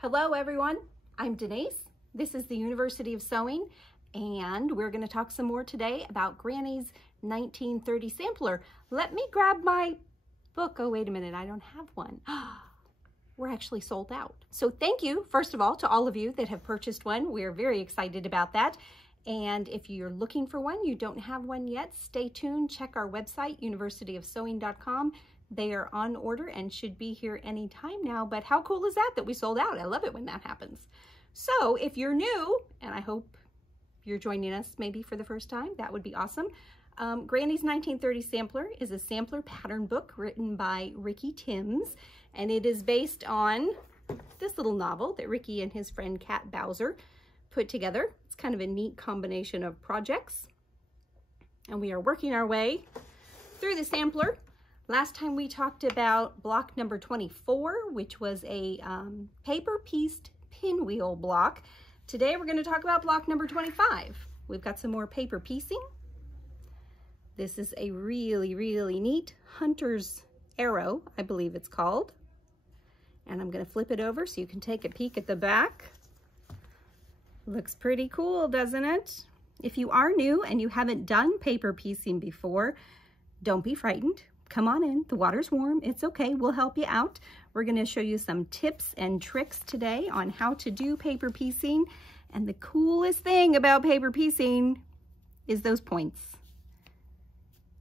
Hello everyone, I'm Denise. This is the University of Sewing, and we're going to talk some more today about Granny's 1930 sampler. Let me grab my book. Oh, wait a minute, I don't have one. We're actually sold out. So thank you, first of all, to all of you that have purchased one. We're very excited about that. And if you're looking for one, you don't have one yet, stay tuned. Check our website, universityofsewing.com. They are on order and should be here anytime now. But how cool is that we sold out? I love it when that happens. So if you're new, and I hope you're joining us maybe for the first time, that would be awesome. Granny's 1930 Sampler is a sampler pattern book written by Ricky Timms, and it is based on this little novel that Ricky and his friend Kat Bowser put together. It's kind of a neat combination of projects, and we are working our way through the sampler. Last time we talked about block number 24, which was a paper-pieced pinwheel block. Today we're going to talk about block number 25. We've got some more paper piecing. This is a really, really neat hunter's arrow, I believe it's called. And I'm going to flip it over so you can take a peek at the back. Looks pretty cool, doesn't it? If you are new and you haven't done paper piecing before, don't be frightened. Come on in, the water's warm, it's okay, we'll help you out. We're gonna show you some tips and tricks today on how to do paper piecing. And the coolest thing about paper piecing is those points.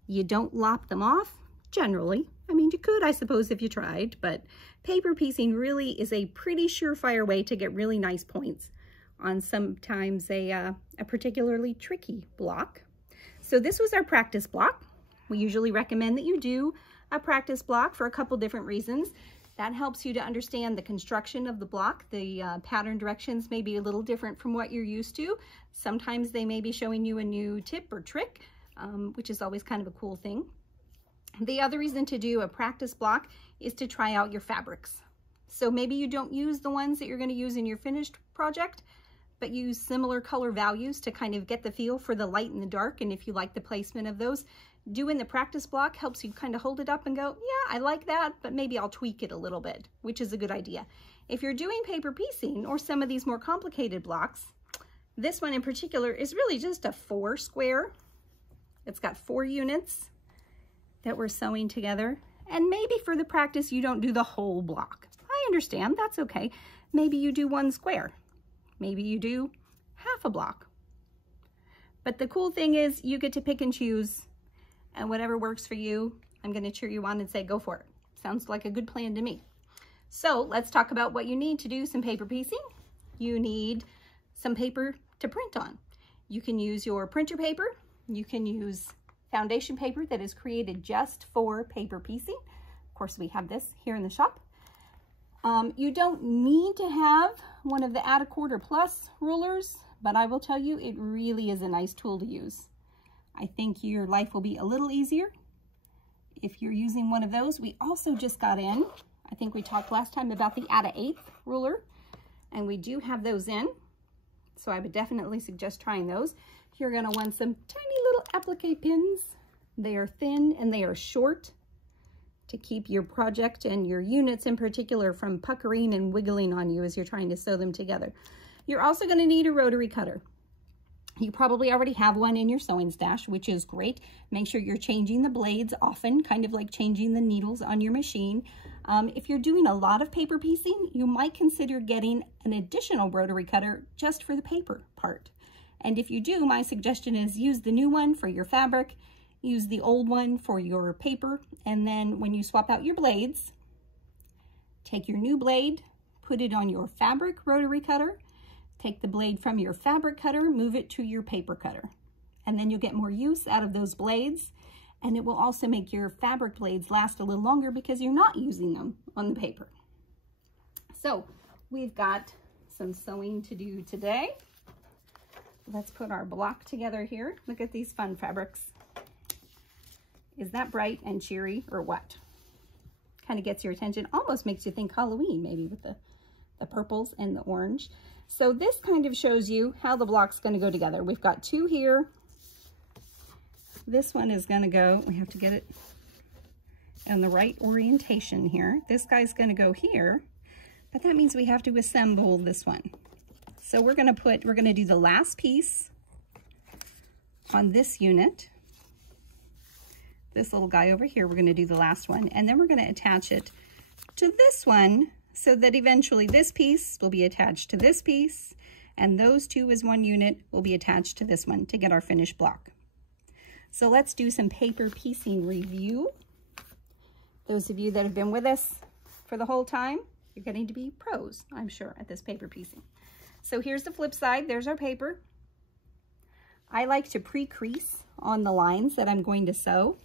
You don't lop them off, generally. I mean, you could, I suppose, if you tried, but paper piecing really is a pretty surefire way to get really nice points on sometimes a particularly tricky block. So this was our practice block. We usually recommend that you do a practice block for a couple different reasons. That helps you to understand the construction of the block. The pattern directions may be a little different from what you're used to. Sometimes they may be showing you a new tip or trick, which is always kind of a cool thing. The other reason to do a practice block is to try out your fabrics. So maybe you don't use the ones that you're going to use in your finished project, but use similar color values to kind of get the feel for the light and the dark. And if you like the placement of those, doing the practice block helps you kind of hold it up and go, yeah, I like that, but maybe I'll tweak it a little bit, which is a good idea. If you're doing paper piecing or some of these more complicated blocks, this one in particular is really just a 4 square. It's got 4 units that we're sewing together. And maybe for the practice, you don't do the whole block. I understand, that's okay. Maybe you do 1 square. Maybe you do half a block. But the cool thing is you get to pick and choose, and whatever works for you, I'm going to cheer you on and say, go for it. Sounds like a good plan to me. So let's talk about what you need to do some paper piecing. You need some paper to print on. You can use your printer paper. You can use foundation paper that is created just for paper piecing. Of course, we have this here in the shop. You don't need to have one of the Add a Quarter Plus rulers, but I will tell you, it really is a nice tool to use. I think your life will be a little easier if you're using one of those. We also just got in, I think we talked last time about the Add a 1/8 ruler, and we do have those in. So I would definitely suggest trying those. You're gonna want some tiny little applique pins. They are thin and they are short to keep your project and your units in particular from puckering and wiggling on you as you're trying to sew them together. You're also gonna need a rotary cutter. You probably already have one in your sewing stash, which is great. Make sure you're changing the blades often, kind of like changing the needles on your machine. If you're doing a lot of paper piecing, you might consider getting an additional rotary cutter just for the paper part. And if you do, my suggestion is use the new one for your fabric, use the old one for your paper, and then when you swap out your blades, take your new blade, put it on your fabric rotary cutter, take the blade from your fabric cutter, move it to your paper cutter. And then you'll get more use out of those blades. And it will also make your fabric blades last a little longer because you're not using them on the paper. So we've got some sewing to do today. Let's put our block together here. Look at these fun fabrics. Is that bright and cheery or what? Kind of gets your attention. Almost makes you think Halloween, maybe with the purples and the orange. So this kind of shows you how the block's going to go together. We've got 2 here. This one is going to go, we have to get it in the right orientation here. This guy's going to go here. but that means we have to assemble this one. So we're gonna do the last piece on this unit. This little guy over here, we're gonna do the last one, and then we're gonna attach it to this one so that eventually this piece will be attached to this piece, and those two as one unit will be attached to this one to get our finished block. So let's do some paper piecing review. Those of you that have been with us for the whole time, you're getting to be pros, I'm sure, at this paper piecing. So here's the flip side. There's our paper. I like to pre-crease on the lines that I'm going to sew.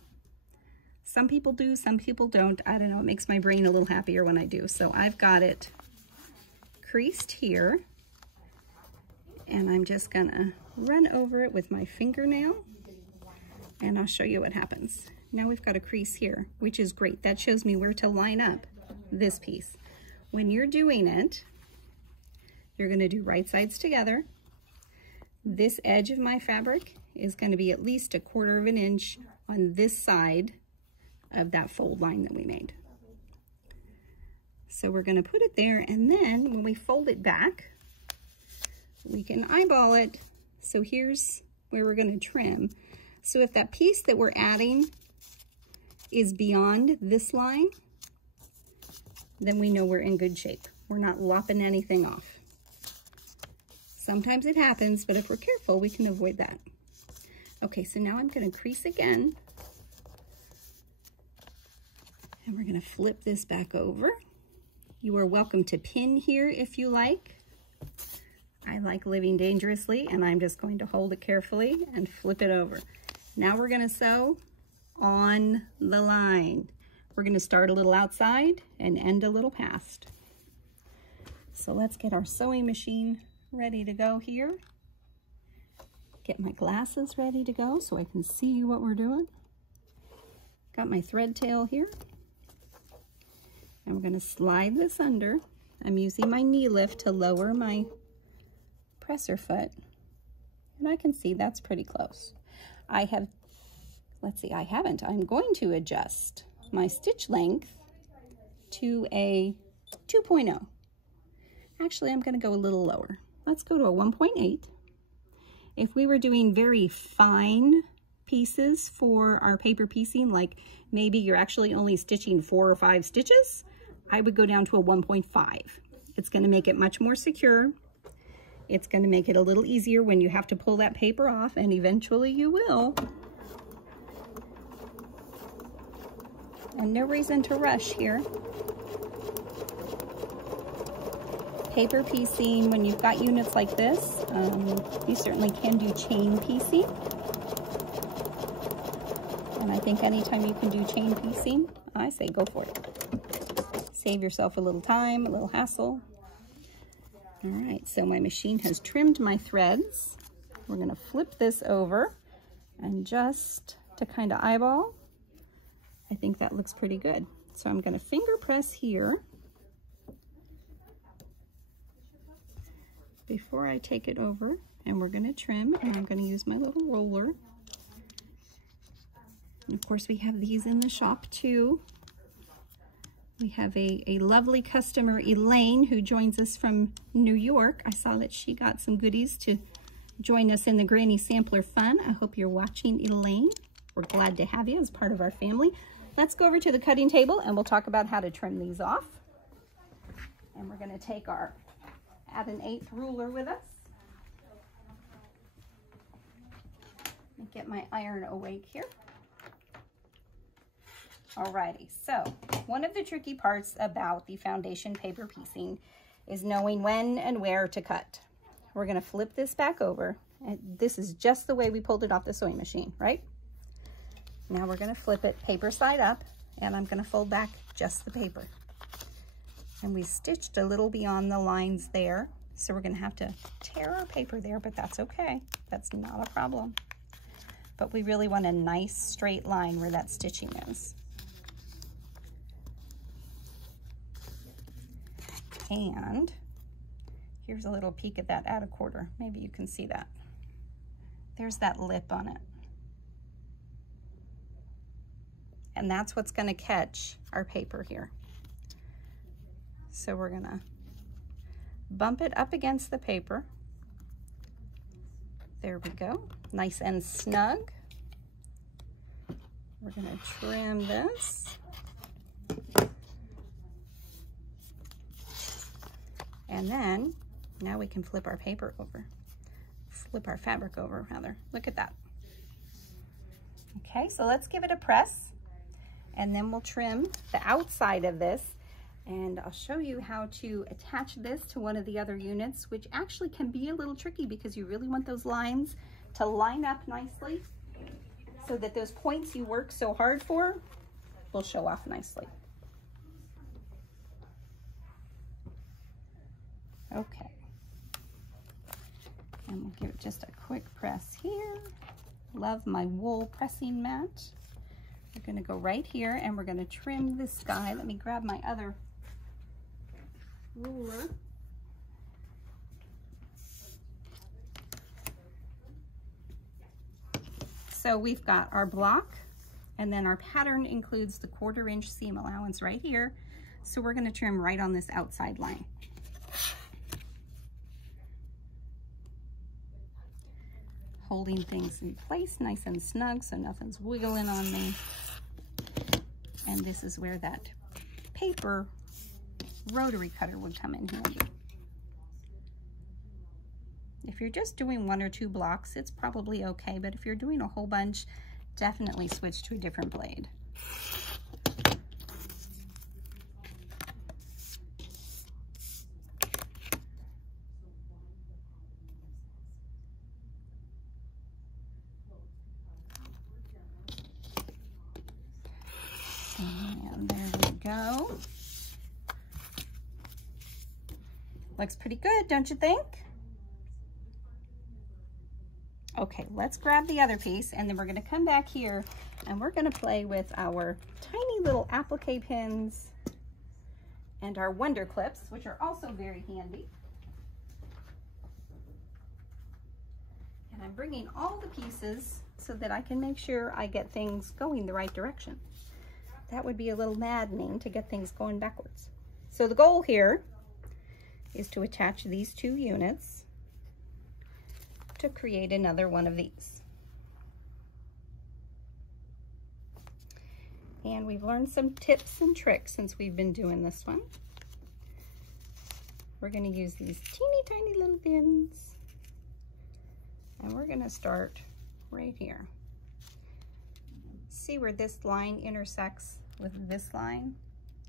Some people do, some people don't. I don't know, it makes my brain a little happier when I do. So I've got it creased here, and I'm just gonna run over it with my fingernail, and I'll show you what happens. Now we've got a crease here, which is great. That shows me where to line up this piece. When you're doing it, you're gonna do right sides together. This edge of my fabric is gonna be at least 1/4 of an inch on this side of that fold line that we made. So we're gonna put it there, and then when we fold it back, we can eyeball it. So here's where we're gonna trim. So if that piece that we're adding is beyond this line, then we know we're in good shape. We're not lopping anything off. Sometimes it happens, but if we're careful, we can avoid that. Okay, so now I'm gonna crease again, and we're gonna flip this back over. You are welcome to pin here if you like. I like living dangerously, and I'm just going to hold it carefully and flip it over. Now we're gonna sew on the line. We're gonna start a little outside and end a little past. So let's get our sewing machine ready to go here. Get my glasses ready to go so I can see what we're doing. Got my thread tail here. And we're gonna slide this under. I'm using my knee lift to lower my presser foot. And I can see that's pretty close. I'm going to adjust my stitch length to a 2.0. Actually, I'm gonna go a little lower. Let's go to a 1.8. If we were doing very fine pieces for our paper piecing, like maybe you're actually only stitching 4 or 5 stitches, I would go down to a 1.5. It's gonna make it much more secure. It's gonna make it a little easier when you have to pull that paper off, and eventually you will. And no reason to rush here. Paper piecing, when you've got units like this, you certainly can do chain piecing. And I think anytime you can do chain piecing, I say go for it. Save yourself a little time, a little hassle. All right, so my machine has trimmed my threads. We're gonna flip this over, and just to kind of eyeball, I think that looks pretty good. So I'm gonna finger press here before I take it over, and we're gonna trim, and I'm gonna use my little roller. And of course we have these in the shop too. We have a lovely customer, Elaine, who joins us from New York. I saw that she got some goodies to join us in the Granny Sampler Fun. I hope you're watching, Elaine. We're glad to have you as part of our family. Let's go over to the cutting table and we'll talk about how to trim these off. And we're gonna take our add an 1/8 ruler with us. Let me get my iron awake here. Alrighty, so one of the tricky parts about the foundation paper piecing is knowing when and where to cut. We're gonna flip this back over, and this is just the way we pulled it off the sewing machine, right? Now we're gonna flip it paper side up, and I'm gonna fold back just the paper. And we stitched a little beyond the lines there, so we're gonna have to tear our paper there, but that's okay. That's not a problem. But we really want a nice straight line where that stitching is. And here's a little peek at that at a quarter. Maybe you can see that. There's that lip on it. And that's what's gonna catch our paper here. So we're gonna bump it up against the paper. There we go, nice and snug. We're gonna trim this. And then, now we can flip our paper over. Flip our fabric over, rather. Look at that. Okay, so let's give it a press. And then we'll trim the outside of this. And I'll show you how to attach this to one of the other units, which actually can be a little tricky because you really want those lines to line up nicely so that those points you work so hard for will show off nicely. Okay. And we'll give it just a quick press here. Love my wool pressing mat. We're gonna go right here and we're gonna trim this guy. Let me grab my other ruler. So we've got our block, and then our pattern includes the 1/4 inch seam allowance right here. So we're gonna trim right on this outside line. Holding things in place nice and snug so nothing's wiggling on me. And this is where that paper rotary cutter would come in handy. If you're just doing 1 or 2 blocks, it's probably okay, but if you're doing a whole bunch, definitely switch to a different blade. And there we go. Looks pretty good, don't you think? Okay, let's grab the other piece, and then we're gonna come back here and we're gonna play with our tiny little applique pins and our wonder clips, which are also very handy. And I'm bringing all the pieces so that I can make sure I get things going the right direction. That would be a little maddening to get things going backwards. So the goal here is to attach these 2 units to create another one of these. And we've learned some tips and tricks since we've been doing this one. We're going to use these teeny tiny little pins, and we're going to start right here. See where this line intersects with this line?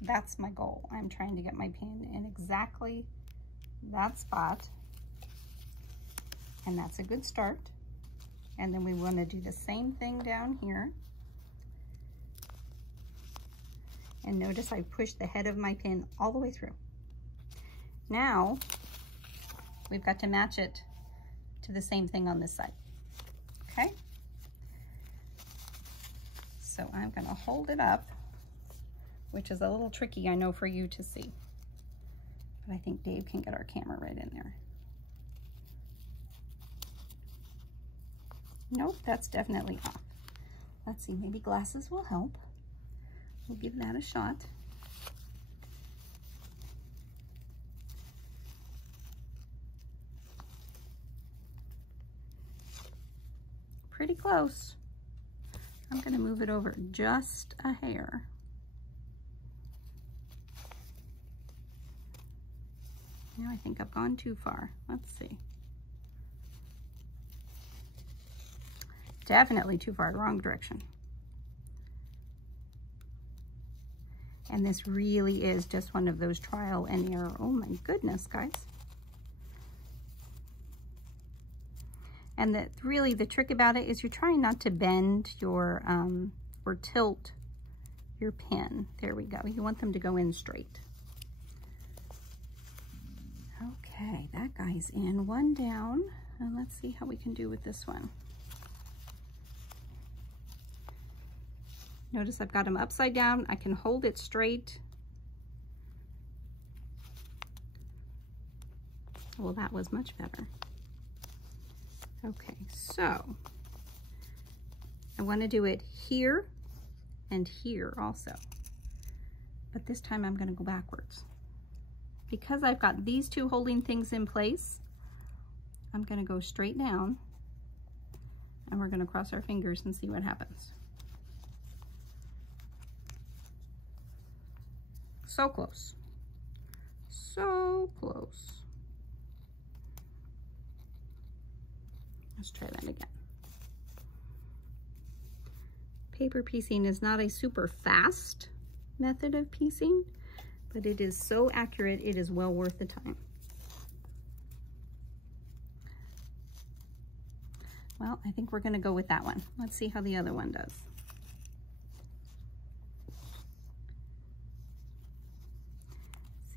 That's my goal. I'm trying to get my pin in exactly that spot. And that's a good start. And then we want to do the same thing down here. And notice I pushed the head of my pin all the way through. Now, we've got to match it to the same thing on this side. Okay? So I'm going to hold it up, which is a little tricky, I know, for you to see. But I think Dave can get our camera right in there. Nope, that's definitely off. Let's see, maybe glasses will help. We'll give that a shot. Pretty close. I'm going to move it over just a hair. Now I think I've gone too far. Let's see. Definitely too far, wrong direction. And this really is just one of those trial and error. Oh my goodness, guys. And really the trick about it is you're trying not to bend your, or tilt your pin. There we go. You want them to go in straight. Okay, that guy's in. One down. And let's see how we can do with this one. Notice I've got them upside down. I can hold it straight. Well, that was much better. Okay, so I want to do it here and here also. But this time I'm going to go backwards. because I've got these two holding things in place, I'm going to go straight down and we're going to cross our fingers and see what happens. So close. So close. Let's try that again. Paper piecing is not a super fast method of piecing, but it is so accurate, it is well worth the time. Well, I think we're going to go with that one. Let's see how the other one does.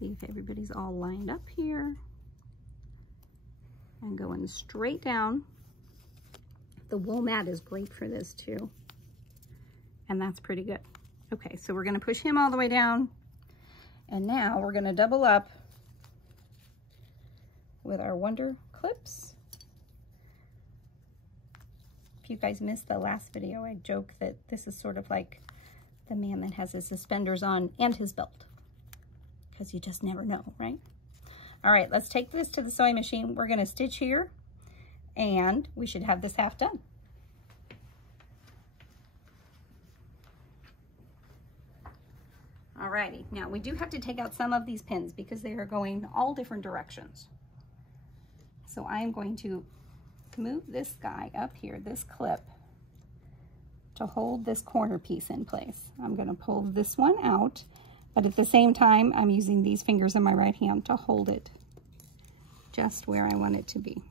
See if everybody's all lined up here. And going straight down. The wool mat is great for this too. And that's pretty good. Okay, so we're going to push him all the way down. And now we're going to double up with our Wonder clips. If you guys missed the last video, I joke that this is sort of like the man that has his suspenders on and his belt. Because you just never know, right? All right, let's take this to the sewing machine. We're going to stitch here, and we should have this half done. Alrighty, now we do have to take out some of these pins because they are going all different directions. So I'm going to move this guy up here, this clip, to hold this corner piece in place. I'm going to pull this one out, but at the same time, I'm using these fingers in my right hand to hold it just where I want it to be.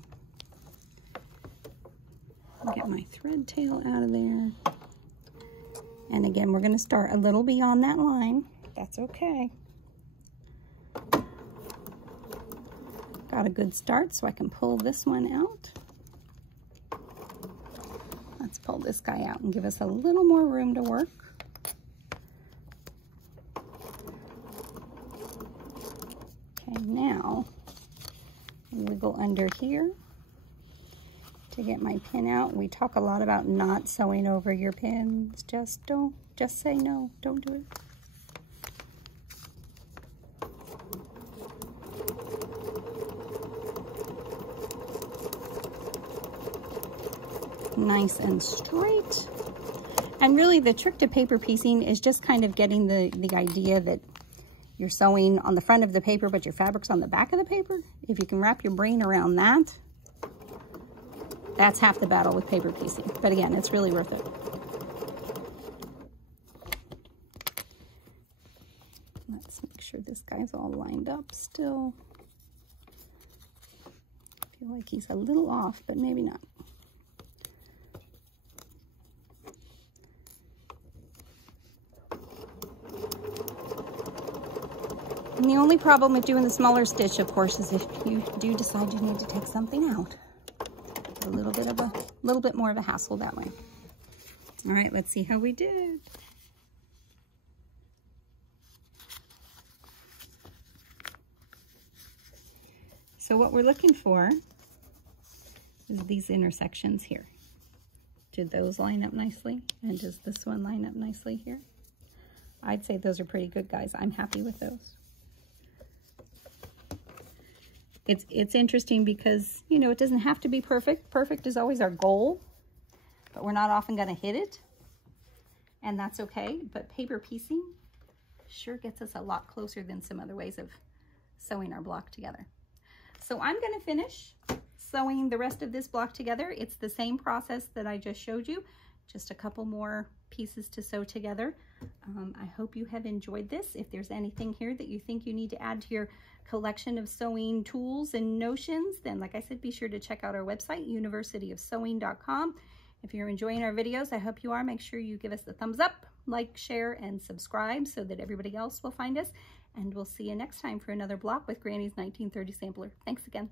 I'll get my thread tail out of there. And again, we're going to start a little beyond that line. That's okay. Got a good start, so I can pull this one out. Let's pull this guy out and give us a little more room to work. Okay, now wiggle under here to get my pin out. We talk a lot about not sewing over your pins. Just say no, don't do it. Nice and straight. And really the trick to paper piecing is just kind of getting the idea that you're sewing on the front of the paper, but your fabric's on the back of the paper. If you can wrap your brain around that, that's half the battle with paper piecing. But again, it's really worth it. Let's make sure this guy's all lined up still. I feel like he's a little off, but maybe not. And the only problem with doing the smaller stitch, of course, is if you do decide you need to take something out. A little bit more of a hassle that way. All right, let's see how we did. So what we're looking for is these intersections here. Did those line up nicely? And does this one line up nicely here? I'd say those are pretty good, guys. I'm happy with those. It's interesting because, you know, it doesn't have to be perfect. Perfect is always our goal, but we're not often going to hit it, and that's okay. But paper piecing sure gets us a lot closer than some other ways of sewing our block together. So I'm going to finish sewing the rest of this block together. It's the same process that I just showed you, just a couple more pieces to sew together. I hope you have enjoyed this. If there's anything here that you think you need to add to your collection of sewing tools and notions, then like I said, be sure to check out our website, universityofsewing.com. If you're enjoying our videos, I hope you are. Make sure you give us a thumbs up, like, share, and subscribe so that everybody else will find us. And we'll see you next time for another block with Granny's 1930 Sampler. Thanks again.